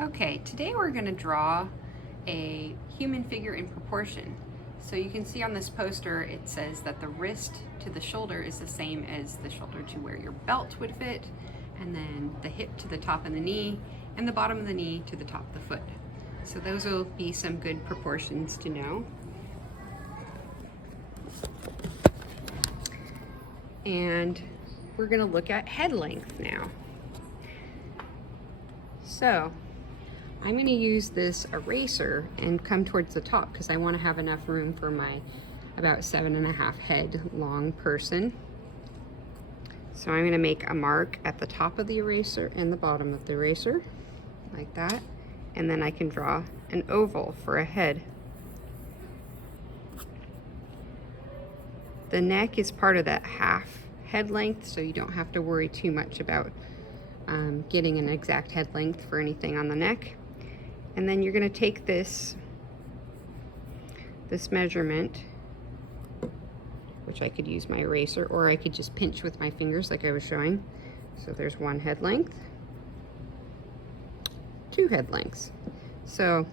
Okay, today we're going to draw a human figure in proportion. So you can see on this poster it says that the wrist to the shoulder is the same as the shoulder to where your belt would fit, and then the hip to the top of the knee, and the bottom of the knee to the top of the foot. So those will be some good proportions to know. And we're going to look at head length now. So I'm going to use this eraser and come towards the top because I want to have enough room for my about 7.5 head long person. So I'm going to make a mark at the top of the eraser and the bottom of the eraser, like that. And then I can draw an oval for a head. The neck is part of that half head length, so you don't have to worry too much about getting an exact head length for anything on the neck. And then you're going to take this measurement, which I could use my eraser, or I could just pinch with my fingers like I was showing. So there's 1 head length, 2 head lengths. So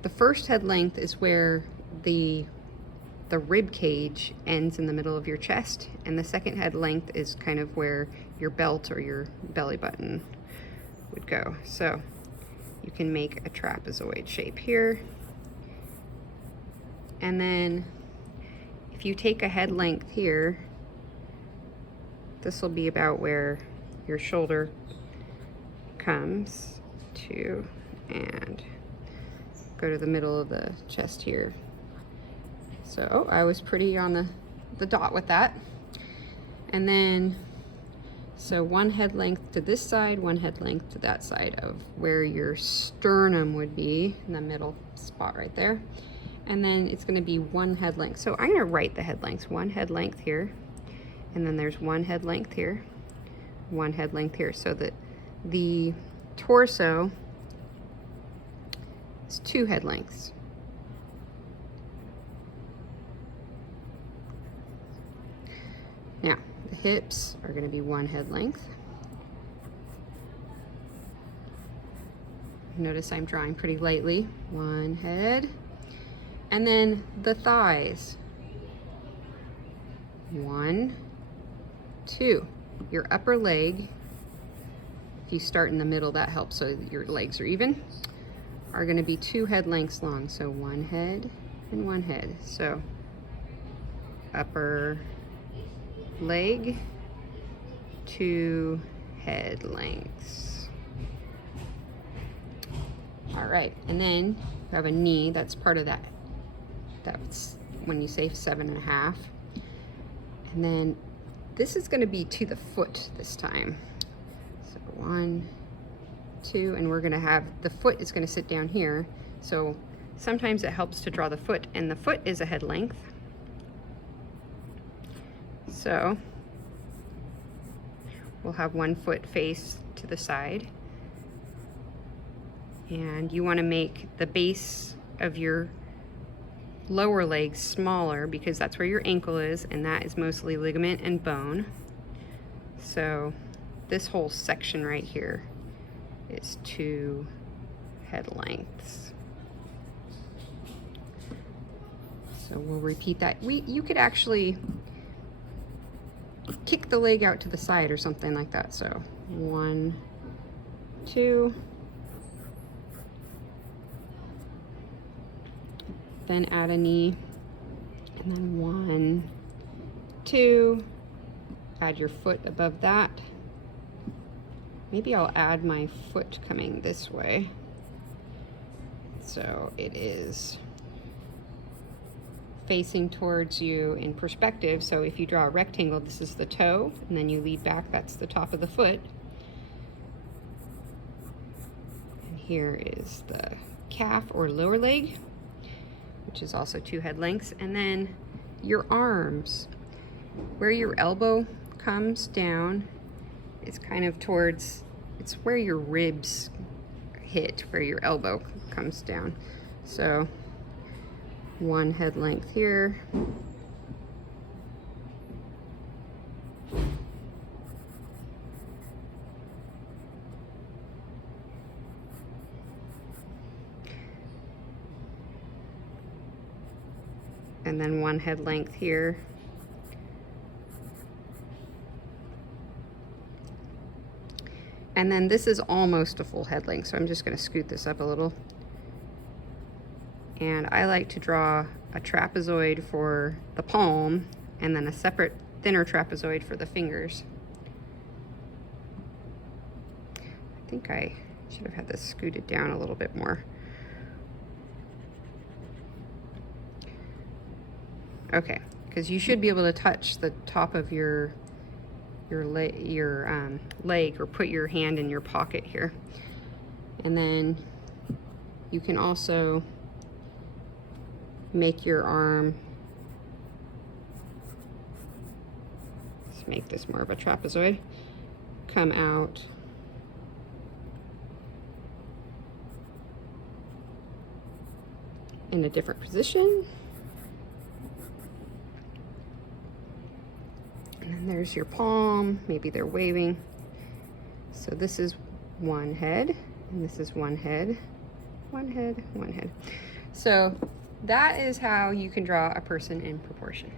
the first head length is where the rib cage ends in the middle of your chest, and the second head length is kind of where your belt or your belly button would go. So you can make a trapezoid shape here. And then if you take a head length here, this will be about where your shoulder comes to, and go to the middle of the chest here. So I was pretty on the dot with that. And then, so 1 head length to this side, 1 head length to that side of where your sternum would be, in the middle spot right there. And then it's going to be 1 head length. So I'm going to write the head lengths. 1 head length here, and then there's 1 head length here, 1 head length here, so that the torso is 2 head lengths. Now, the hips are going to be 1 head length. Notice I'm drawing pretty lightly. 1 head. And then the thighs. 1, 2. Your upper leg, if you start in the middle, that helps so that your legs are even, are going to be 2 head lengths long. So 1 head and 1 head. So upper leg, 2 head lengths. All right, and then you have a knee. That's part of that. That's when you say 7.5. And then this is going to be to the foot this time. So 1, 2, and we're going to have the foot is going to sit down here. So sometimes it helps to draw the foot, and the foot is a head length. So we'll have 1 foot face to the side, and you want to make the base of your lower leg smaller because that's where your ankle is, and that is mostly ligament and bone. So this whole section right here is 2 head lengths. So we'll repeat that. You could actually kick the leg out to the side or something like that. So 1, 2, then add a knee, and then 1, 2, add your foot above that. Maybe I'll add my foot coming this way. So it is facing towards you in perspective. So if you draw a rectangle, this is the toe, and then you lead back, that's the top of the foot. And here is the calf or lower leg, which is also 2 head lengths. And then your arms, where your elbow comes down, is kind of towards, it's where your ribs hit, where your elbow comes down. So 1 head length here, and then one head length here. And then this is almost a full head length, so I'm just gonna scoot this up a little. And I like to draw a trapezoid for the palm and then a separate thinner trapezoid for the fingers. I think I should have had this scooted down a little bit more. Okay, because you should be able to touch the top of your leg, or put your hand in your pocket here. And then you can also make your arm, let's make this more of a trapezoid, come out in a different position. And then there's your palm, maybe they're waving. So this is one head, and this is one head, one head, one head. So that is how you can draw a person in proportion.